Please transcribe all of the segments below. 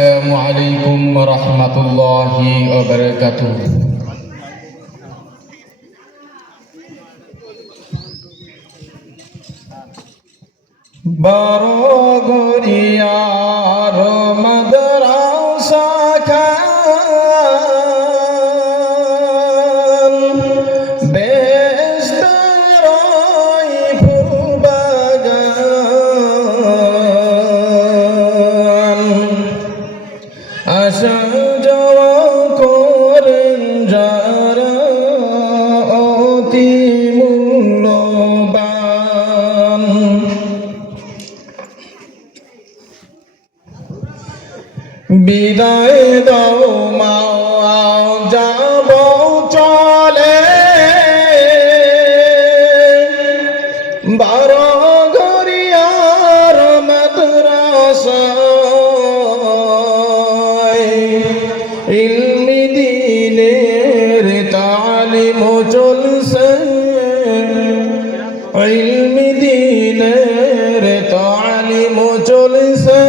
আসসালামু আলাইকুম ওয়া রাহমাতুল্লাহি ওয়া বারাকাতুহু। বারোগরিয়ার মাদ্রাসা খান বেস্তারই ফুল বাগান আসা যাওয়া করেন যারা অতি মূল্যবান। বিদায় দাও মা যাব চলে বারোগরিয়ার মাদ্রাসায় ইলমি দ্বীনের তালিম চলছে, ইলমি দ্বীনের তালিম চলছে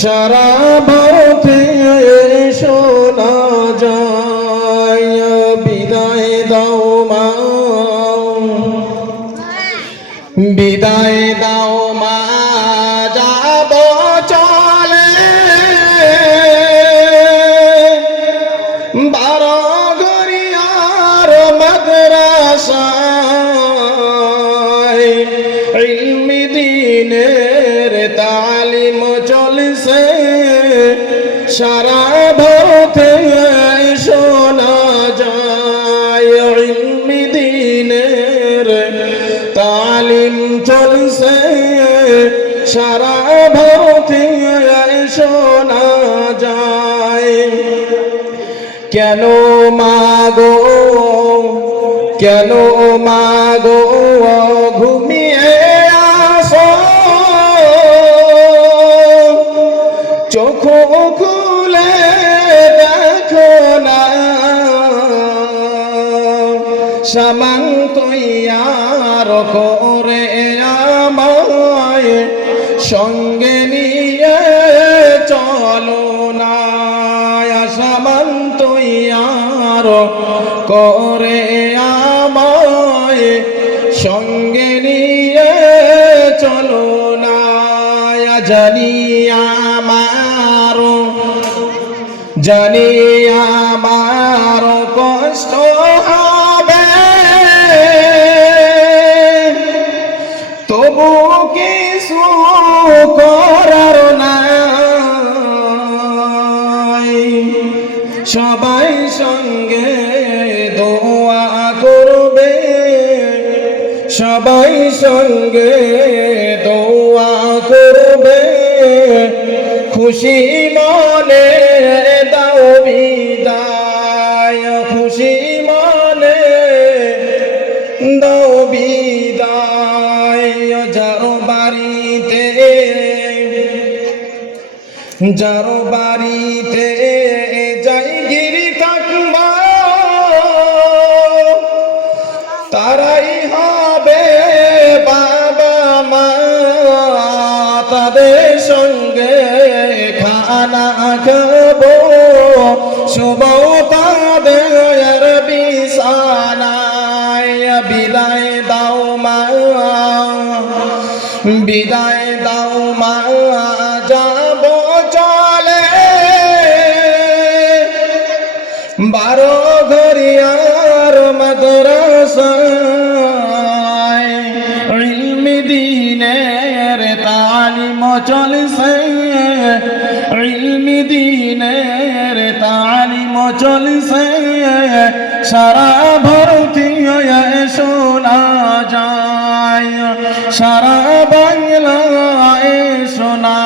সারা ভারতে শোনা যায়। বিদায় দাও মা, বিদায় দাও মা যাব চলে বারোগরিয়ার মাদ্রাসায় ইলমি দ্বীনের তালিম চলছে সারা ভারতে শোনা যায়। ইলমি দ্বীনের তালিম চলছে সারা ভারতে শোনা যায়। কেন মাগো, কেন মাগো ঘুমিয়ে আসো, চোখ খুলে দেখো না সামান্তয়ার করে আমায় সঙ্গে নিয়ে চলো না। সামান্তয়ার করে আমায় সঙ্গে নিয়ে চলো না। জানি আমার, জানি আমার কষ্ট হবে, তবু কিছু করার নাই। সবাই সঙ্গে দোয়া করবে, সবাই সঙ্গে দোয়া করবে, খুশি মনে দাও বিদায়, খুশি মনে দাও বিদায়। যার বাড়িতে, যার বাড়িতে যাই গিরি থাকব তারাই হবে বাবা মা, তাদের সঙ্গে খানা খাবো, শুভ তাদের বিছানায়। বিদায় দাও মা, বিদায় দাও মা যাব চলে বারোগরিয়ার মাদ্রাসায় ইলমি দ্বীনের তালিম চলছে, ইলমি দ্বীনের তালিম চলছে সারা ভারতে শোনা যায়, সারা বাংলায় শোনা